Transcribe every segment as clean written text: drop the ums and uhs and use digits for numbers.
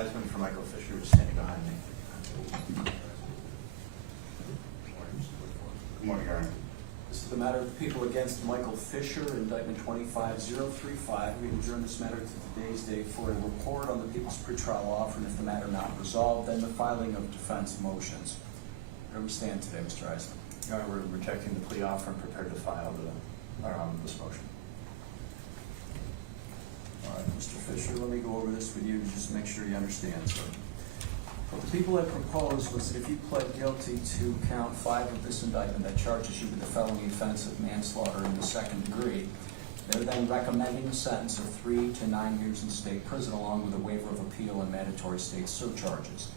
Reisman for Michael Fischer, who's standing behind me. Good morning, Your Honor. This is the matter of the people against Michael Fischer, indictment 25035. We adjourn this matter to today's date for a report on the people's pretrial offer, and if the matter not resolved, then the filing of defense motions. Where do we stand today, Mr. Eisman? Your Honor, we're rejecting the plea offer and prepared to file this motion. All right, Mr. Fischer, let me go over this with you just to make sure you understand, sir. What the people had proposed was that if you pled guilty to count 5 of this indictment that charges you with the felony offense of manslaughter in the second degree, they're then recommending a sentence of 3 to 9 years in state prison along with a waiver of appeal and mandatory state surcharges.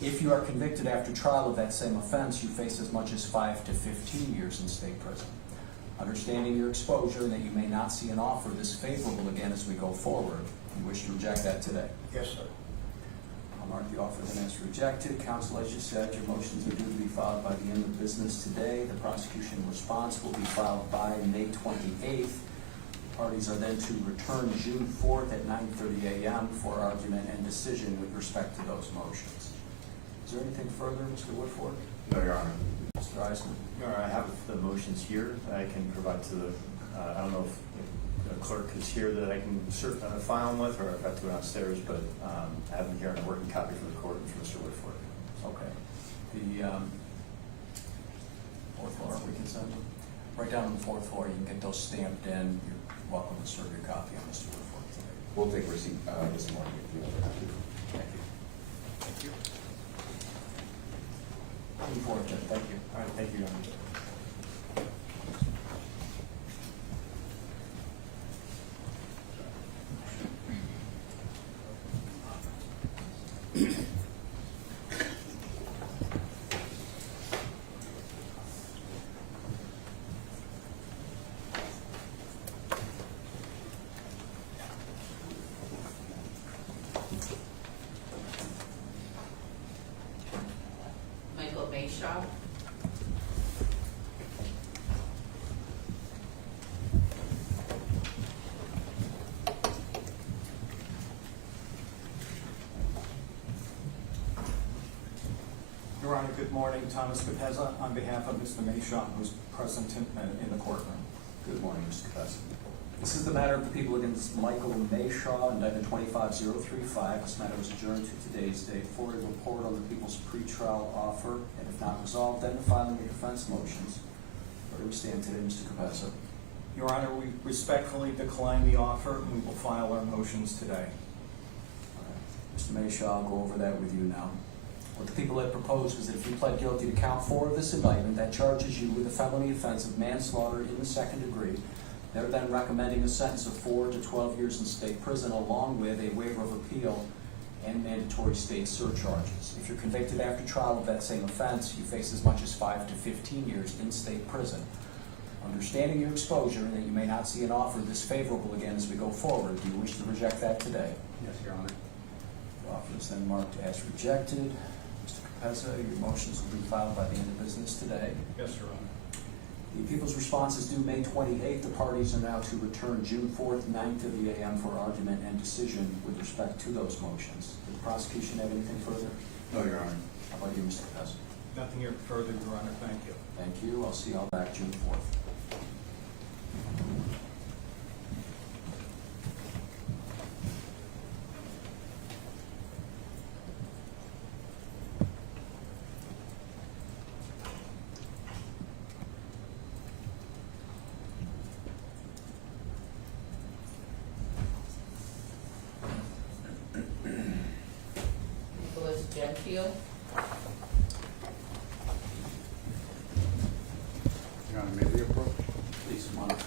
If you are convicted after trial of that same offense, you face as much as 5 to 15 years in state prison. Understanding your exposure and that you may not see an offer this favorable again as we go forward, you wish to reject that today? Yes, sir. I'll mark the offer then as rejected. Counsel, as you said, your motions are due to be filed by the end of business today. The prosecution response will be filed by May 28th. Parties are then to return June 4th at 9:30 a.m. for argument and decision with respect to those motions. Is there anything further, Mr. Woodford? No, Your Honor. Mr. Eisman? Your Honor, I have the motions here that I can provide to the, I don't know if the clerk is here that I can file them with, or if I have to go downstairs, but I have them here in a working copy for the court and for Mr. Woodford. Okay. The fourth floor, we can send them? Right down on the fourth floor, you can get those stamped in. You're welcome to serve your copy on Mr. Woodford today. We'll take receipt this morning if you have it. Thank you. Thank you. Looking forward to it. Thank you. All right, thank you, Your Honor. Mayaw. Your Honor, good morning. Thomas Capezza on behalf of Mr. Mayaw, who's present in the courtroom. Good morning, Mr. Capezza. This is the matter of the people against Michael Mayaw, indictment 25035. This matter was adjourned to today's date for a report on the people's pretrial offer, and if not resolved, then the filing of defense motions. Where do we stand today, Mr. Capezza? Your Honor, we respectfully decline the offer, and we will file our motions today. Mr. Mayaw, I'll go over that with you now. What the people had proposed was that if you pled guilty to count 4 of this indictment that charges you with the felony offense of manslaughter in the second degree, they're then recommending a sentence of 4 to 12 years in state prison along with a waiver of appeal and mandatory state surcharges. If you're convicted after trial of that same offense, you face as much as 5 to 15 years in state prison. Understanding your exposure and that you may not see an offer this favorable again as we go forward, do you wish to reject that today? Yes, Your Honor. The offer is then marked as rejected. Mr. Capezza, your motions will be filed by the end of business today. Yes, Your Honor. The people's response is due May 28th. The parties are now to return June 4th, 9:30 a.m. for argument and decision with respect to those motions. Did the prosecution have anything further? No, Your Honor. How about you, Mr. Capezza? Nothing here further, Your Honor. Thank you. Thank you. I'll see you all back June 4th. Gentile. Your Honor, may we approach? Please, come on up.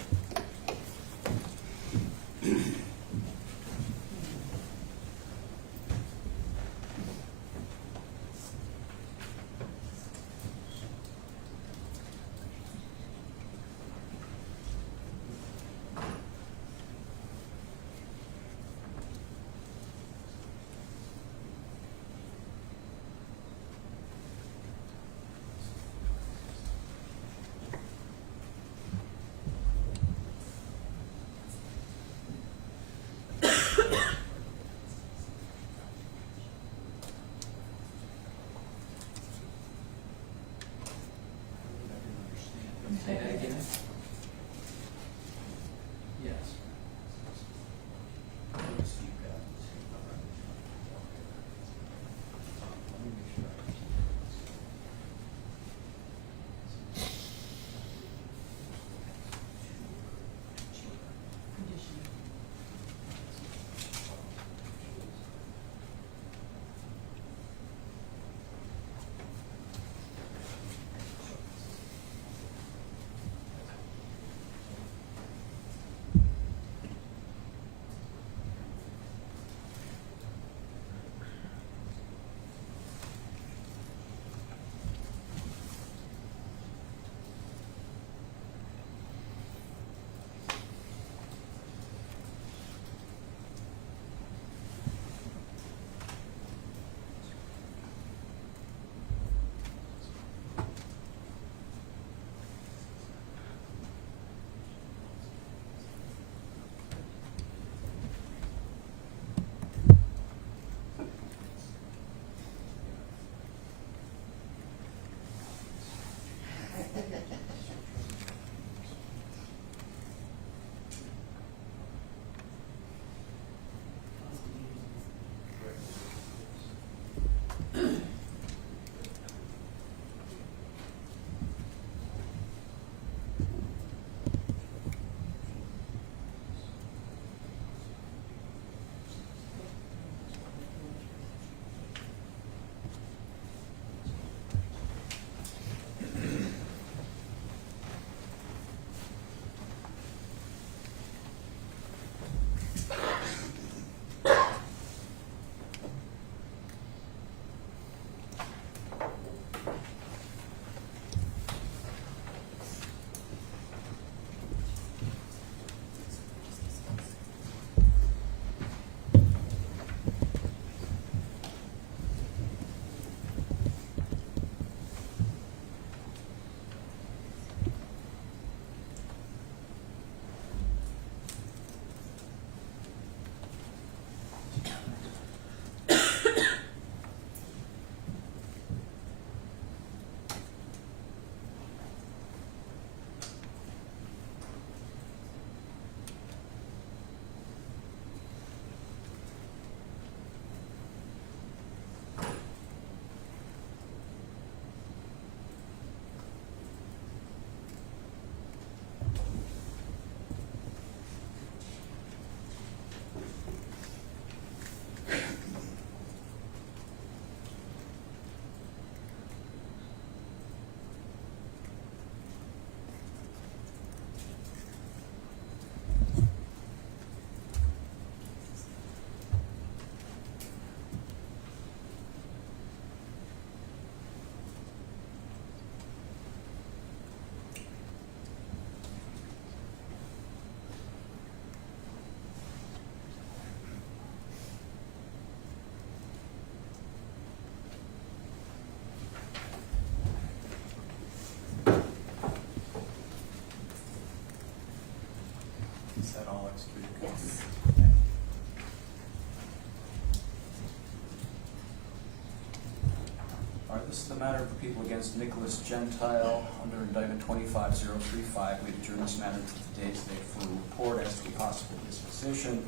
matter of the people against Nicholas Gentile under indictment 25035. We adjourn this matter to today's date for a report as to a possible disposition.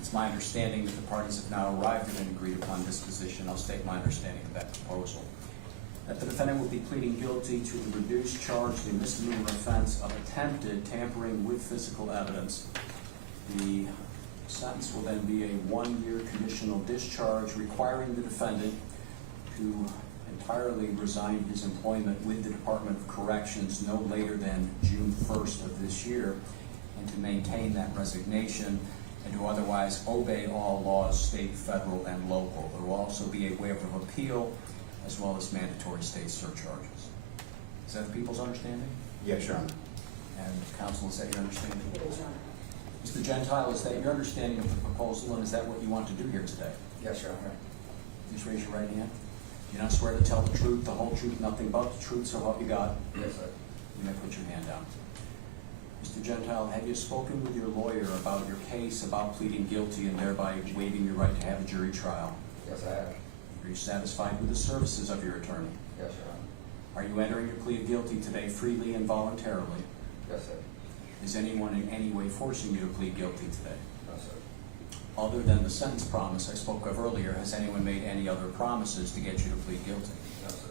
It's my understanding that the parties have now arrived at an agreed upon disposition. I'll state my understanding of that proposal. That the defendant will be pleading guilty to the reduced charge, the misdemeanor offense of attempted tampering with physical evidence. The sentence will then be a 1-year conditional discharge requiring the defendant to entirely resign his employment with the Department of Corrections no later than June 1st of this year, and to maintain that resignation and to otherwise obey all laws, state, federal, and local. There will also be a waiver of appeal as well as mandatory state surcharges. Is that the people's understanding? Yes, Your Honor. And counsel, is that your understanding? It is, Your Honor. Mr. Gentile, is that your understanding of the proposal, and is that what you want to do here today? Yes, Your Honor. Please raise your right hand. Do you not swear to tell the truth, the whole truth, nothing but the truth, so help you God? Yes, sir. You may put your hand down. Mr. Gentile, have you spoken with your lawyer about your case, about pleading guilty and thereby waiving your right to have a jury trial? Yes, I have. Are you satisfied with the services of your attorney? Yes, Your Honor. Are you entering your plea of guilty today freely and voluntarily? Yes, sir. Is anyone in any way forcing you to plead guilty today? No, sir. Other than the sentence promise I spoke of earlier, has anyone made any other promises to get you to plead guilty? No, sir.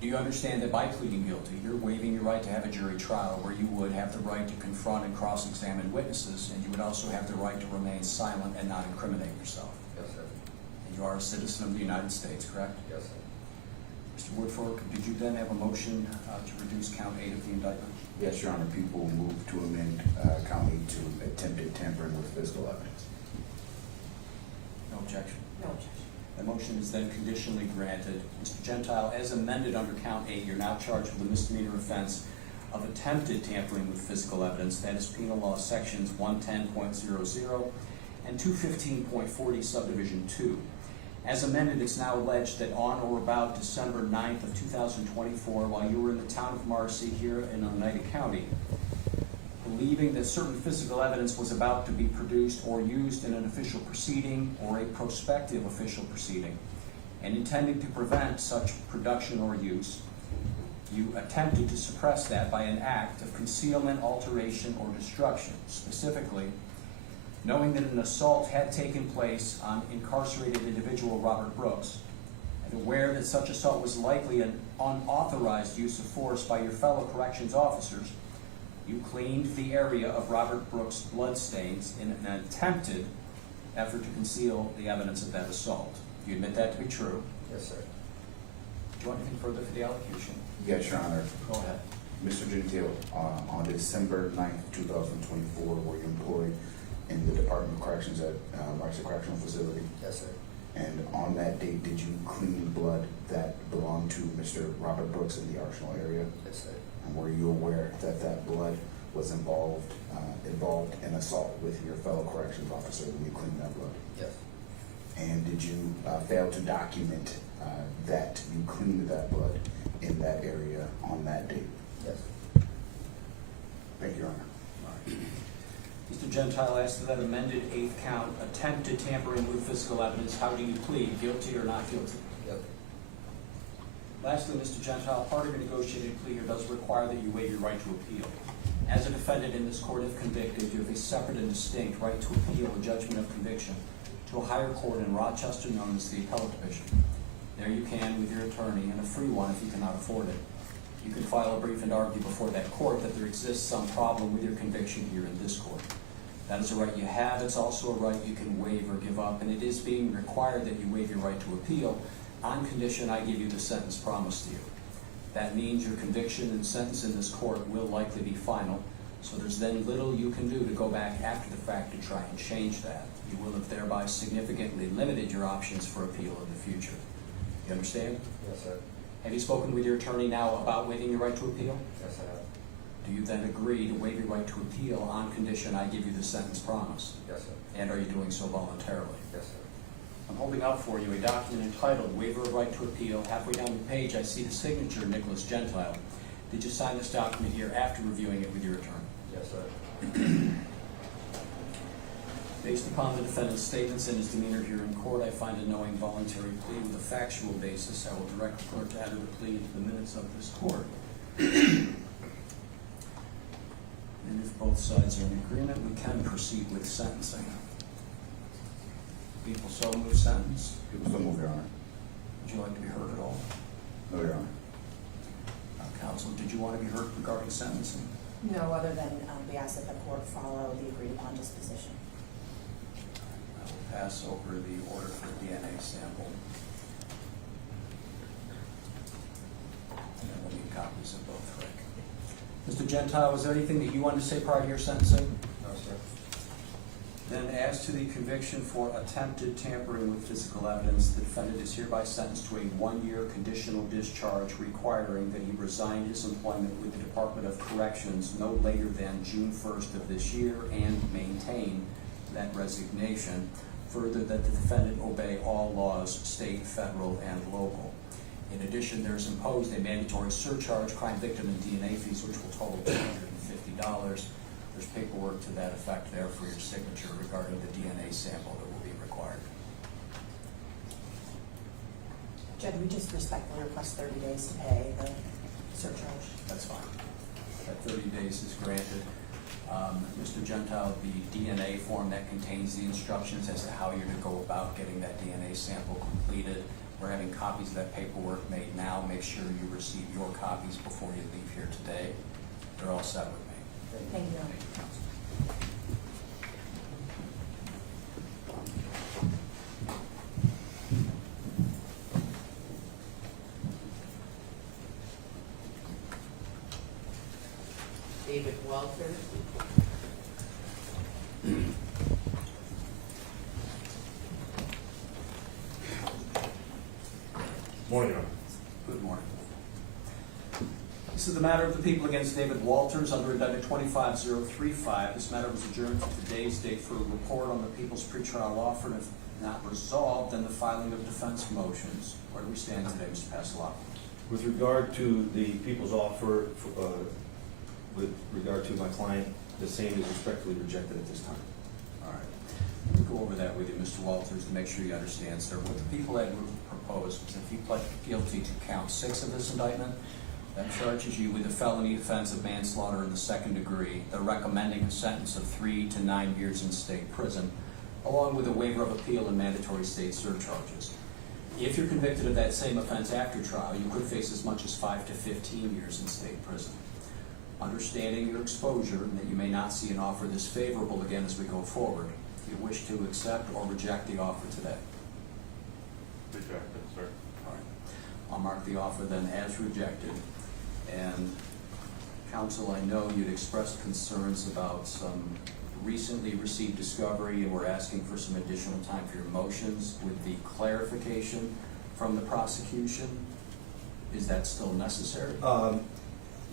Do you understand that by pleading guilty, you're waiving your right to have a jury trial where you would have the right to confront and cross-examine witnesses, and you would also have the right to remain silent and not incriminate yourself? Yes, sir. And you are a citizen of the United States, correct? Yes, sir. Mr. Woodfork, did you then have a motion to reduce count 8 of the indictment? Yes, Your Honor. People move to amend count 8 to attempted tampering with physical evidence. No objection. No objection. The motion is then conditionally granted. Mr. Gentile, as amended under count 8, you're now charged with a misdemeanor offense of attempted tampering with physical evidence. That is Penal Law Sections 110.00 and 215.40 Subdivision 2. As amended, it's now alleged that on or about December 9th of 2024, while you were in the town of Marcy here in Oneida County, believing that certain physical evidence was about to be produced or used in an official proceeding or a prospective official proceeding, and intending to prevent such production or use, you attempted to suppress that by an act of concealment, alteration, or destruction. Specifically, knowing that an assault had taken place on incarcerated individual Robert Brooks, and aware that such assault was likely an unauthorized use of force by your fellow corrections officers, you cleaned the area of Robert Brooks' bloodstains in an attempted effort to conceal the evidence of that assault. Do you admit that to be true? Yes, sir. Do you want anything further for the allocution? Yes, Your Honor. Go ahead. Mr. Gentile, on December 9th, 2024, were you employed in the Department of Corrections at Marcy Correctional Facility? Yes, sir. And on that date, did you clean blood that belonged to Mr. Robert Brooks in the Arsenal area? Yes, sir. And were you aware that that blood was involved in assault with your fellow corrections officer when you cleaned that blood? Yes. And did you fail to document that you cleaned that blood in that area on that date? Yes. Thank you, Your Honor. Mr. Gentile, as to that amended 8th count, attempted tampering with physical evidence, how do you plead, guilty or not guilty? Yep. Lastly, Mr. Gentile, part of your negotiated plea here does require that you waive your right to appeal. As a defendant in this court, if convicted, you have a separate and distinct right to appeal a judgment of conviction to a higher court in Rochester known as the Appellate Division. There you can, with your attorney, and a free one if you cannot afford it. You can file a brief and argue before that court that there exists some problem with your conviction here in this court. That is a right you have. It's also a right you can waive or give up, and it is being required that you waive your right to appeal on condition I give you the sentence promised to you. That means your conviction and sentence in this court will likely be final, so there's then little you can do to go back after the fact to try and change that. You will have thereby significantly limited your options for appeal in the future. You understand? Yes, sir. Have you spoken with your attorney now about waiving your right to appeal? Yes, I have. Do you then agree to waive your right to appeal on condition I give you the sentence promised? Yes, sir. And are you doing so voluntarily? Yes, sir. I'm holding out for you a document entitled Waiver of Right to Appeal. Halfway down the page, I see the signature, Nicholas Gentile. Did you sign this document here after reviewing it with your attorney? Yes, sir. Based upon the defendant's statements and his demeanor here in court, I find a knowing voluntary plea with a factual basis. I will direct the clerk to enter the plea into the minutes of this court. And if both sides are in agreement, we can proceed with sentencing. People so move sentence. People so move, Your Honor. Would you like to be heard at all? No, Your Honor. Counsel, did you want to be heard regarding sentencing? No, other than we ask that the court follow the agreed upon disposition. I will pass over the order for DNA sample. And we'll need copies of both, Rick. Mr. Gentile, was there anything that you wanted to say prior to your sentencing? No, sir. Then as to the conviction for attempted tampering with physical evidence, the defendant is hereby sentenced to a 1-year conditional discharge requiring that he resign his employment with the Department of Corrections no later than June 1st of this year and maintain that resignation. Further, that the defendant obey all laws, state, federal, and local. In addition, there's imposed a mandatory surcharge, crime victim and DNA fees, which will total $250. There's paperwork to that effect there for your signature regarding the DNA sample that will be required. Judge, we just respectfully request 30 days to pay the surcharge. That's fine. That 30 days is granted. Mr. Gentile, the DNA form that contains the instructions as to how you're to go about getting that DNA sample completed. We're having copies of that paperwork made now. Make sure you receive your copies before you leave here today. They're all set with me. Thank you, Your Honor. David Walters. Morning, Your Honor. Good morning. This is the matter of the people against David Walters under indictment 25035. This matter was adjourned to today's date for a report on the people's pretrial offer, and if not resolved, then the filing of defense motions. Where do we stand today, Mr. Passalacqua? With regard to the people's offer, with regard to my client, the same is respectfully rejected at this time. All right. Let me go over that with you, Mr. Walters, to make sure you understand, sir. What the people had proposed was if you pled guilty to count 6 of this indictment, that charges you with a felony offense of manslaughter in the 2nd degree. They're recommending a sentence of 3 to 9 years in state prison, along with a waiver of appeal and mandatory state surcharges. If you're convicted of that same offense after trial, you could face as much as 5 to 15 years in state prison. Understanding your exposure and that you may not see an offer this favorable again as we go forward, do you wish to accept or reject the offer today? Rejected, sir. All right. I'll mark the offer then as rejected. And counsel, I know you'd expressed concerns about some recently received discovery, and we're asking for some additional time for your motions with the clarification from the prosecution. Is that still necessary?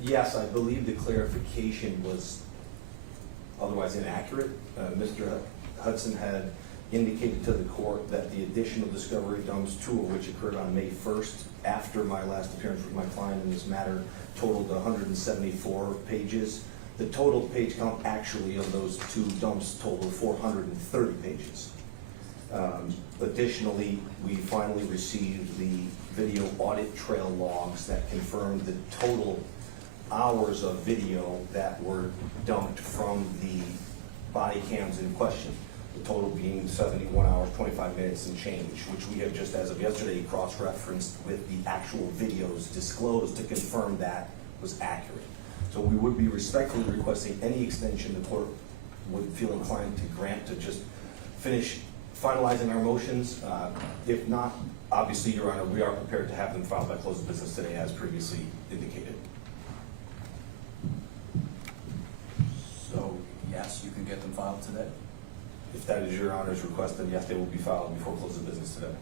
Yes, I believe the clarification was otherwise inaccurate. Mr. Hudson had indicated to the court that the additional discovery dumps, 2 of which occurred on May 1st, after my last appearance with my client in this matter, totaled 174 pages. The total page count actually of those 2 dumps totaled 430 pages. Additionally, we finally received the video audit trail logs that confirmed the total hours of video that were dumped from the body cams in question. The total being 71 hours, 25 minutes and change, which we have just as of yesterday cross-referenced with the actual videos disclosed to confirm that was accurate. So we would be respectfully requesting any extension the court would feel inclined to grant to just finish finalizing our motions. If not, obviously, Your Honor, we are prepared to have them filed by close of business today as previously indicated. So, yes, you can get them filed today? If that is Your Honor's request, then yes, they will be filed before close of business today.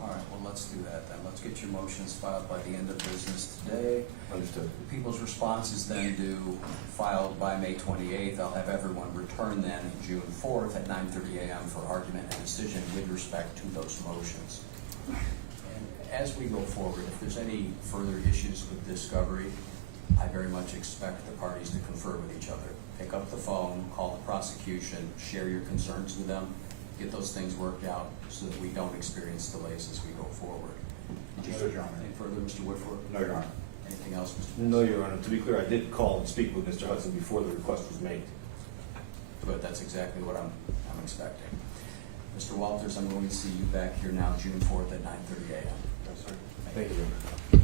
All right, well, let's do that then. Let's get your motions filed by the end of business today. Understood. The people's response is then due filed by May 28th. I'll have everyone return then June 4th at 9:30 a.m. for argument and decision with respect to those motions. And as we go forward, if there's any further issues with discovery, I very much expect the parties to confer with each other. pick up the phone, call the prosecution, share your concerns with them, get those things worked out so that we don't experience delays as we go forward. Did you No, Your Honor. anything further, Mr. Woodford? No, Your Honor. Anything else, Mr. No, Your Honor. To be clear, I did call and speak with Mr. Hudson before the request was made. Good, that's exactly what I'm expecting. Mr. Walters, I'm going to see you back here now, June 4th at 9:30 a.m. Thank you.